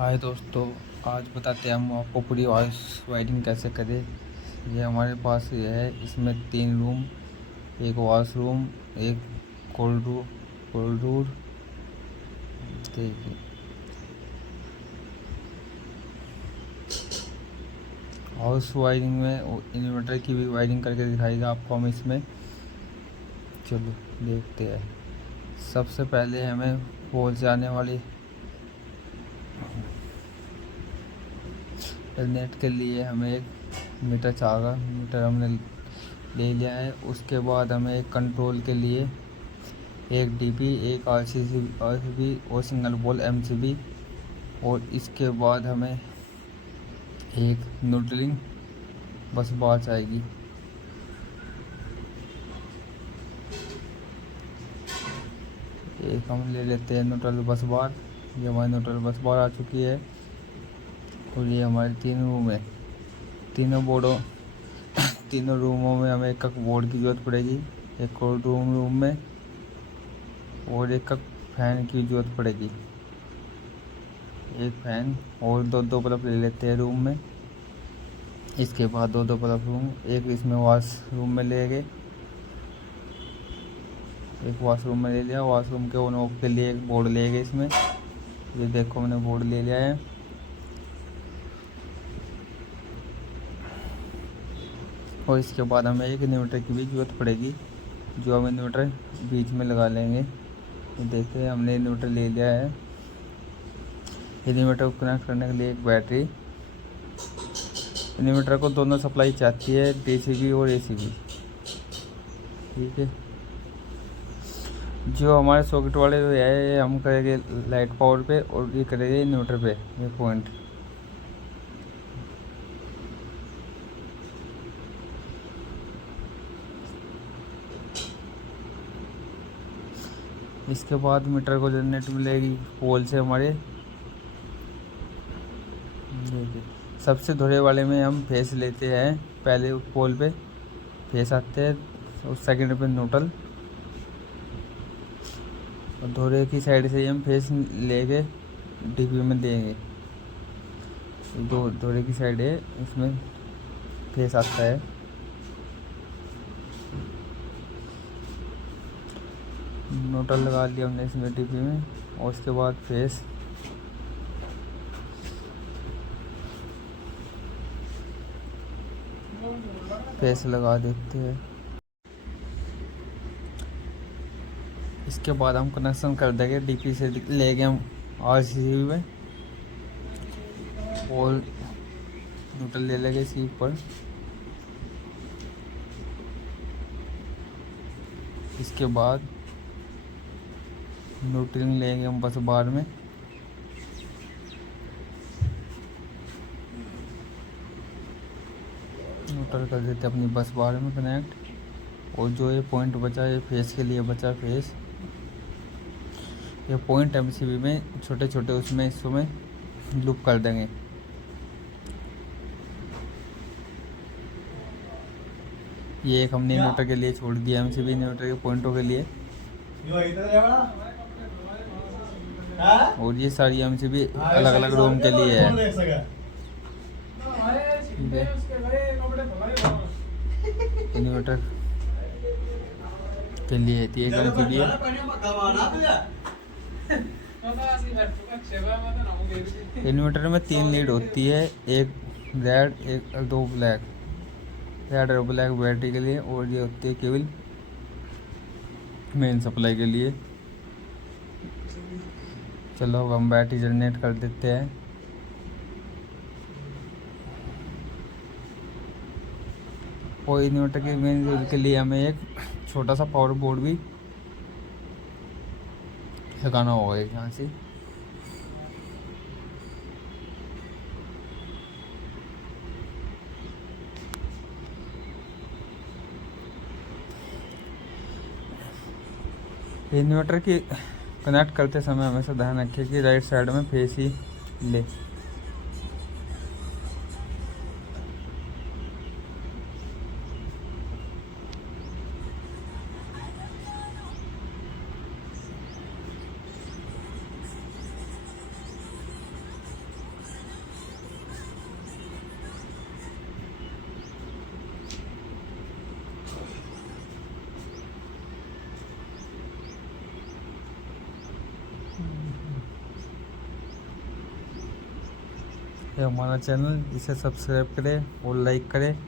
हाय दोस्तों, आज बताते हैं हम आपको पूरी वॉइस वायरिंग कैसे करें। ये हमारे पास ये है, इसमें 3 रूम, एक वॉशरूम, एक कॉरिडोर। देखिए, हाउस वायरिंग में इन्वर्टर की भी वायरिंग करके दिखाएगा आपको हम इसमें। चलो देखते हैं। सबसे पहले हमें पोल से आने वाली नेट के लिए हमें एक मीटर चाहिए। मीटर हमने ले लिया है। उसके बाद हमें एक कंट्रोल के लिए एक डीपी, एक आरसीबी और सिंगल पोल एमसीबी, और इसके बाद हमें एक न्यूट्रलिंग बस बार चाहिए। एक हम ले लेते हैं न्यूट्रल बस बार। ये हमारी न्यूट्रल बस बार आ चुकी है और ये हमारे 3 रूम है। तीनों बोर्डों तीनों रूमों में हमें एक बोर्ड की ज़रूरत पड़ेगी। एक और रूम में और एक फैन की ज़रूरत पड़ेगी। एक फैन और दो बल्ब ले लेते हैं रूम में। इसके बाद दो बल्ब रूम, एक इसमें वॉशरूम में ले गए, एक वॉशरूम में ले लिया। वॉशरूम के ऑन ऑफ के लिए एक बोर्ड ले गए इसमें। ये देखो, मैंने बोर्ड ले लिया है। और इसके बाद हमें एक इन्वर्टर की भी ज़रूरत पड़ेगी, जो हम इन्वर्टर बीच में लगा लेंगे। तो देखते हैं, हमने इन्वर्टर ले लिया है। इन्वर्टर को कनेक्ट करने के लिए एक बैटरी। इन्वर्टर को दोनों सप्लाई चाहती है, डीसीबी और एसीबी। ठीक है, जो हमारे सॉकेट वाले है हम करेंगे लाइट पावर पे और ये करेंगे इन्वर्टर पे। ये पॉइंट इसके बाद मीटर को जनरेट मिलेगी पोल से हमारे। देखिए, सबसे धोरे वाले में हम फेस लेते हैं। पहले पोल पे फेस आते हैं और सेकंड पे न्यूट्रल, और धोरे की साइड से हम फेस लेके डीपी में देंगे। दो धोरे की साइड है, इसमें फेस आता है। न्यूट्रल लगा लिया हमने इसमें डीपी में, और उसके बाद फेस लगा देते हैं। इसके बाद हम कनेक्शन कर देंगे डीपी से ले गए हम आरसीबी में, और न्यूट्रल ले लेंगे इसी पर। इसके बाद न्यूट्रल लेंगे हम बस बार में। न्यूट्रल कर देते अपनी बस बार में कनेक्ट। और जो ये पॉइंट बचा, ये फेस के लिए बचा फेस। ये पॉइंट एमसीबी में छोटे छोटे उसमें हिस्सों में लूप कर देंगे। ये एक हमने इन्वर्टर के लिए छोड़ दिया, एमसीबी इन्वर्टर के पॉइंटों के लिए। और ये सारी एमसीबी अलग अलग रूम के लिए है। इन्वर्टर के लिए थी एक एमसीबी। इन्वर्टर में 3 लीड होती है, एक रेड, एक 2 ब्लैक। रेड और ब्लैक बैटरी के लिए, और ये होती है केवल मेन सप्लाई के लिए। चलो अब हम बैटरी जनरेट कर देते हैं। और इन्वर्टर के मेन यूज के लिए हमें एक छोटा सा पावर बोर्ड भी लगाना होगा यहाँ से। इन्वर्टर की कनेक्ट करते समय हमेशा ध्यान रखिए कि राइट साइड में फेस ही ले। ये हमारा चैनल, इसे सब्सक्राइब करें और लाइक करें।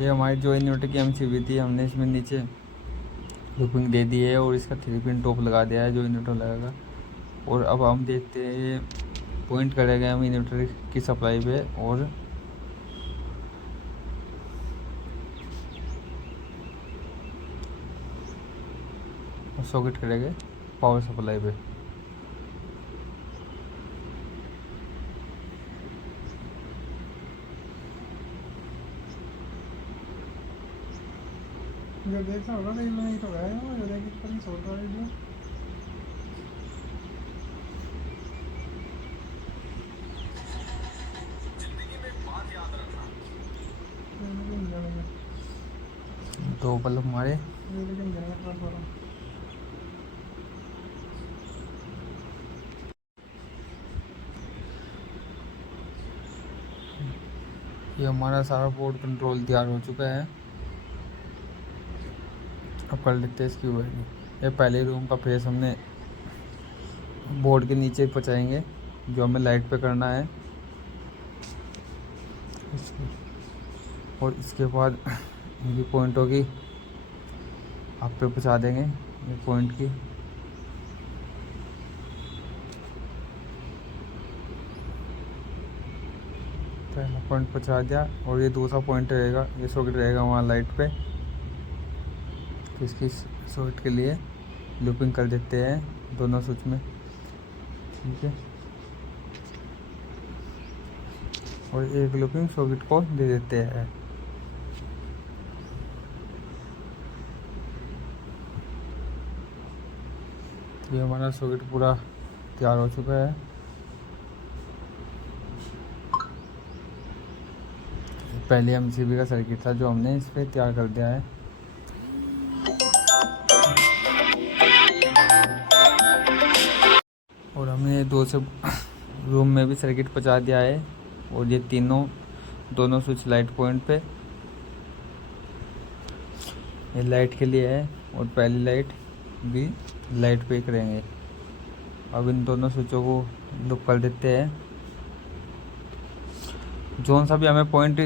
ये हमारी जो इन्वर्टर की एमसीबी थी, हमने इसमें नीचे लूपिंग दे दी है और इसका 3 पिन टॉप लगा दिया है जो इन्वर्टर लगेगा। और अब हम देखते हैं, पॉइंट करेंगे हम इन्वर्टर की सप्लाई पे और सॉकेट करेंगे पावर सप्लाई पे। जो देखा होगा रील में ही तो गया है वो, जो देखिए पर ही छोड़ रहा है वीडियो। दो बल्ब हमारे ये हमारा सारा बोर्ड कंट्रोल तैयार हो चुका है। अब कर लेते हैं इसकी वायरिंग। ये पहले रूम का फेस हमने बोर्ड के नीचे पहुँचाएंगे जो हमें लाइट पे करना है, और इसके बाद इनकी पॉइंटों की आप पे पहुँचा देंगे। ये पॉइंट की पहला पॉइंट पहुँचा दिया और ये दूसरा पॉइंट रहेगा, ये सॉकेट रहेगा वहाँ लाइट पे। तो इसकी सॉकेट के लिए लूपिंग कर देते हैं दोनों स्विच में, ठीक है। और एक लूपिंग सॉकेट को दे देते हैं। ये हमारा सॉकेट पूरा तैयार हो चुका है। पहले एमसीबी का सर्किट था जो हमने इस पर तैयार कर दिया है। और हमने दो से रूम में भी सर्किट पहुंचा दिया है। और ये दोनों स्विच लाइट पॉइंट पे, ये लाइट के लिए है और पहली लाइट भी लाइट पे करेंगे। अब इन दोनों स्विचों को लुक कर देते हैं। जोन सा भी हमें पॉइंट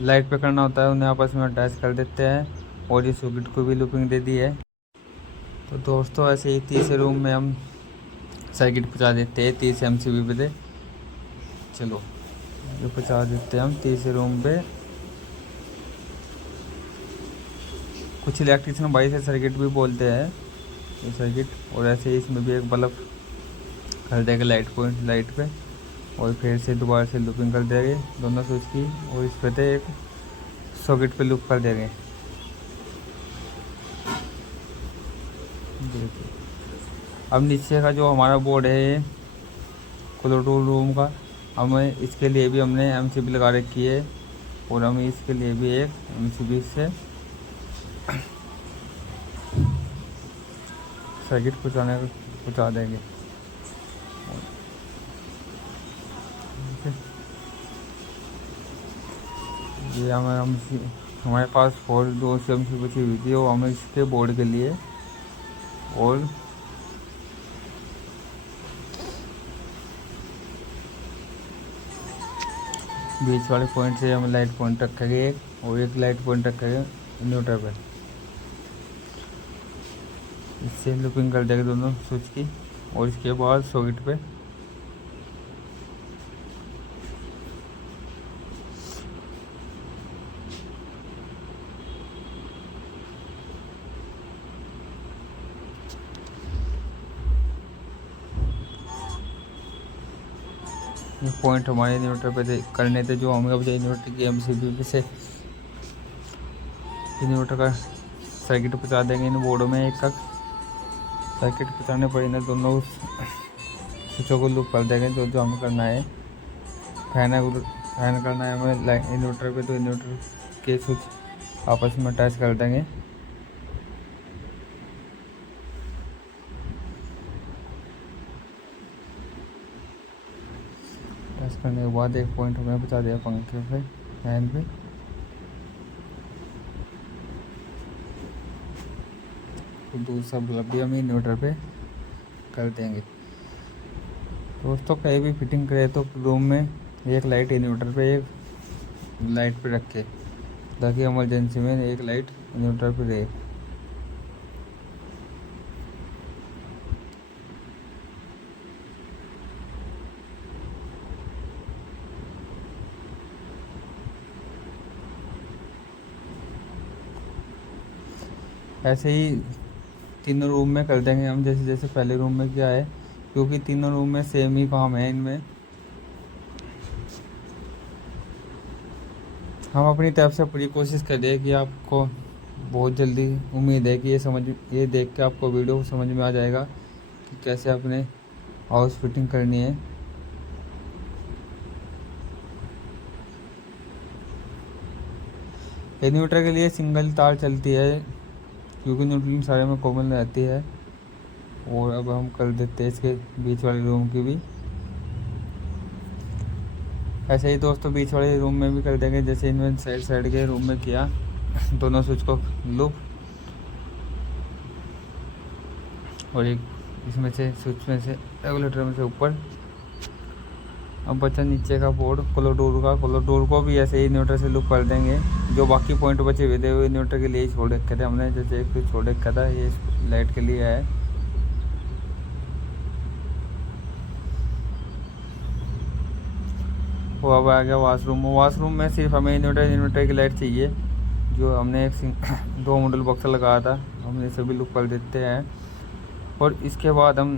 लाइट पे करना होता है उन्हें आपस में अटैच कर देते हैं। और ये सॉकेट को भी लूपिंग दे दी है। तो दोस्तों ऐसे ही तीसरे रूम में हम सर्किट पहुंचा देते हैं 30 एमसीबी पे दे। चलो ये पहुंचा देते हैं हम तीसरे रूम पे। कुछ इलेक्ट्रिशियन भाई से सर्किट भी बोलते हैं ये सर्किट। और ऐसे ही इसमें भी एक बल्ब कर देगा लाइट पॉइंट लाइट पे, और फिर से दोबारा से लूपिंग कर देंगे दोनों स्विच की। और इस पे एक सॉकेट पे लूप कर देंगे। देखिए अब नीचे का जो हमारा बोर्ड है ये कंट्रोल रूम का, हमें इसके लिए भी हमने एमसीबी लगा रखी है। और हम इसके लिए भी एक एमसीबी से सर्किट पहुँचा देंगे। ये हमारे पास 2 एमसीबी बची हुई थी, वो हमें इसके बोर्ड के लिए और बीच वाले पॉइंट से हम लाइट पॉइंट रखेंगे एक, और एक लाइट पॉइंट रखेंगे इन्वर्टर पे। इससे लूपिंग कर देंगे दोनों स्विच की। और इसके बाद सॉकेट पे ये पॉइंट हमारे इन्वर्टर पे करने थे जो हमें अब इन्वर्टर की एमसीबी से इन्वर्टर का सर्किट पहुँचा देंगे इन बोर्डों में। एक का सर्किट पहुँचाने पर इन्हें दोनों स्विचों को लूप कर देंगे जो हमें करना है। फैन करना है हमें इन्वर्टर पे, तो इन्वर्टर के स्विच आपस में अटैच कर देंगे। अटैच करने के बाद एक पॉइंट हमें बचा दिया पंखे पे, फैन पे। तो दूसरा बल्ब भी हम इन्वर्टर पे कर देंगे। दोस्तों कहीं भी फिटिंग करे तो रूम में एक लाइट इन्वर्टर पे, एक लाइट पे रखे, ताकि इमरजेंसी में एक लाइट इन्वर्टर पे रहे। ऐसे ही तीनों रूम में कर देंगे हम, जैसे जैसे पहले रूम में किया है, क्योंकि तीनों रूम में सेम ही काम है। इनमें हम अपनी तरफ से पूरी कोशिश कर रहे हैं कि आपको बहुत जल्दी, उम्मीद है कि ये देख के आपको वीडियो समझ में आ जाएगा कि कैसे अपने हाउस फिटिंग करनी है। इन्वर्टर के लिए सिंगल तार चलती है, क्योंकि न्यूट्रल सारे में कॉमन रहती है। और अब हम कर देते हैं इसके बीच वाले रूम की भी। ऐसे ही दोस्तों बीच वाले रूम में भी कर देंगे, जैसे इनमें साइड साइड के रूम में किया, दोनों स्विच को लूप, और एक इसमें से स्विच में से रेगुलेटर में से ऊपर। अब बचा नीचे का बोर्ड कोलोडोर को भी ऐसे ही इन्वर्टर से लूप कर देंगे। जो बाकी पॉइंट बचे हुए थे वो इन्वर्टर के लिए ही छोड़ रखे थे हमने, जैसे एक स्विच छोड़ रखा था, ये लाइट के लिए है। वो अब आ गया वॉशरूम में सिर्फ हमें इन्वर्टर की लाइट चाहिए, जो हमने एक 2 मॉडल बॉक्स लगाया था, हम ये सभी लुक कर देते हैं। और इसके बाद हम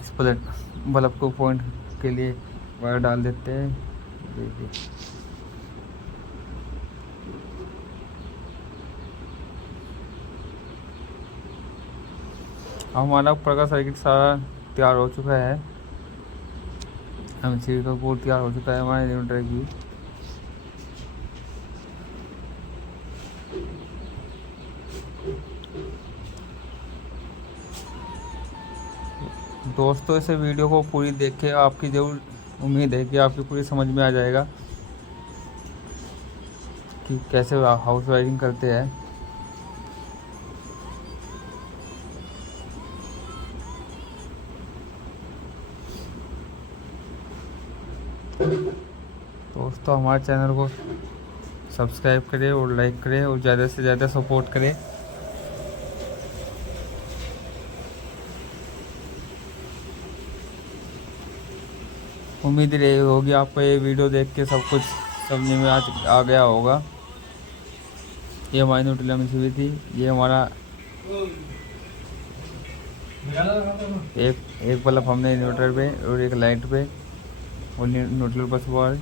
इस बल्ब को पॉइंट के लिए वायर डाल देते हैं। देखिए हमारा ऊपर का सर्किट सारा तैयार हो चुका है, MCB का बोर्ड तैयार हो चुका है हमारे इन्वर्टर की। दोस्तों इस वीडियो को पूरी देख के आपकी जरूर उम्मीद है कि आपकी पूरी समझ में आ जाएगा कि कैसे हाउस वायरिंग करते हैं। दोस्तों हमारे चैनल को सब्सक्राइब करें और लाइक करें और ज़्यादा से ज़्यादा सपोर्ट करें। उम्मीद रही होगी आपको ये वीडियो देख के सब कुछ समझ में आ गया होगा। ये हमारी न्यूट्रल MCB थी, ये हमारा एक बल्ब हमने इन्वर्टर पे और एक लाइट पे और न्यूट्रल बस बार।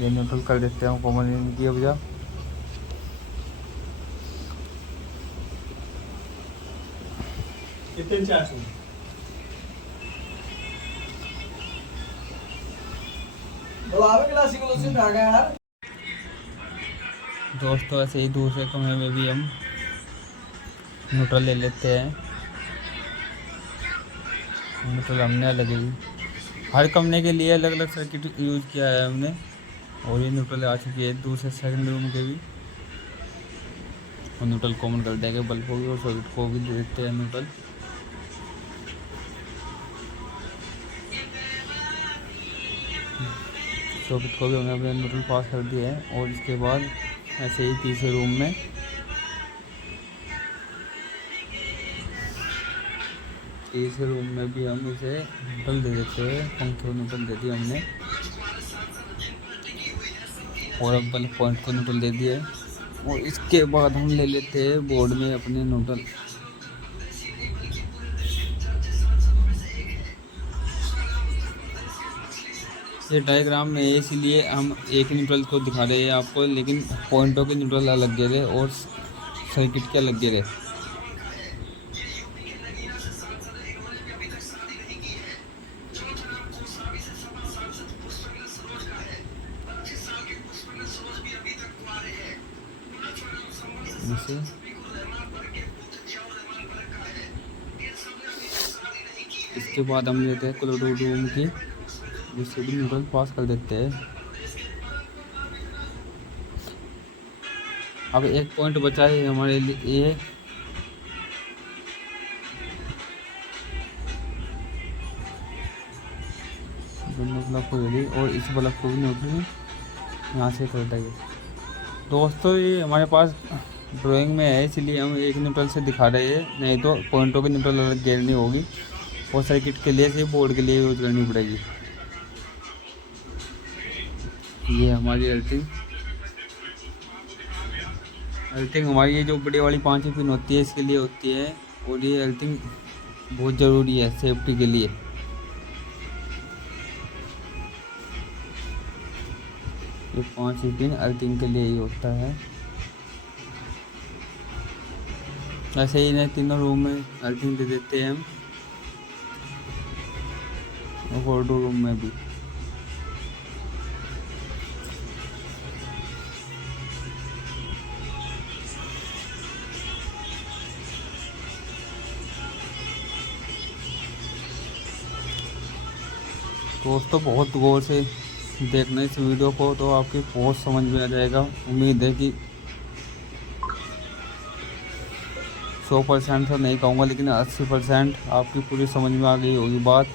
ये न्यूट्रल कर देते हैं कॉमन इनकी वजह। दोस्तों ऐसे ही दूसरे कमरे में भी हम न्यूट्रल ले लेते हैं। न्यूट्रल हमने अलग ही हर कमरे के लिए अलग अलग सर्किट यूज़ किया है हमने। और ये न्यूट्रल आ चुकी है दूसरे सेकंड रूम के भी, और न्यूट्रल कॉमन कर देंगे बल्ब को भी और सॉकेट को भी दे देते हैं न्यूट्रल। सॉकेट को भी हमने अपने न्यूट्रल पास कर दिया है। और इसके बाद ऐसे ही तीसरे रूम में भी हम इसे न्यूट्रल दे देते हैं, पंखे न्यूट्रल दे दिया हमने और अब बल्ब पॉइंट को न्यूट्रल दे दिया है। और इसके बाद हम ले लेते हैं बोर्ड में अपने न्यूट्रल। ये डायग्राम में इसीलिए हम एक ही न्यूट्रल को दिखा रहे हैं आपको, लेकिन पॉइंटों के न्यूट्रल अलग दे रहे और सर्किट के अलग दे रहे। इसके बाद हम लेते हैं कोलोडोर रूम की, जिससे भी न्यूट्रल पास कर देते हैं। अब एक पॉइंट बचा है हमारे लिए, बल्ब को जली और इस बल्ब को भी न्यूट्रल यहाँ से करता है। दोस्तों ये हमारे पास ड्राइंग में है, इसलिए हम एक न्यूट्रल से दिखा रहे हैं, नहीं तो पॉइंटों की न्यूट्रल अलग गिरनी होगी और सर्किट के लिए से बोर्ड के लिए यूज करनी पड़ेगी। ये हमारी अर्थिंग हमारी ये जो बड़ी वाली 5 पिन होती है इसके लिए होती है, और ये अर्थिंग बहुत ज़रूरी है सेफ्टी के लिए। ये 5 पिन अर्थिंग के लिए ही होता है। ऐसे ही इन्हें तीनों रूम में अर्थिंग दे देते हैं हम, और फोटो रूम में भी। दोस्तों बहुत गौर से देखना इस वीडियो को, तो आपकी बहुत समझ में आ जाएगा। उम्मीद है कि 100% तो नहीं कहूँगा, लेकिन 80% आपकी पूरी समझ में आ गई होगी बात।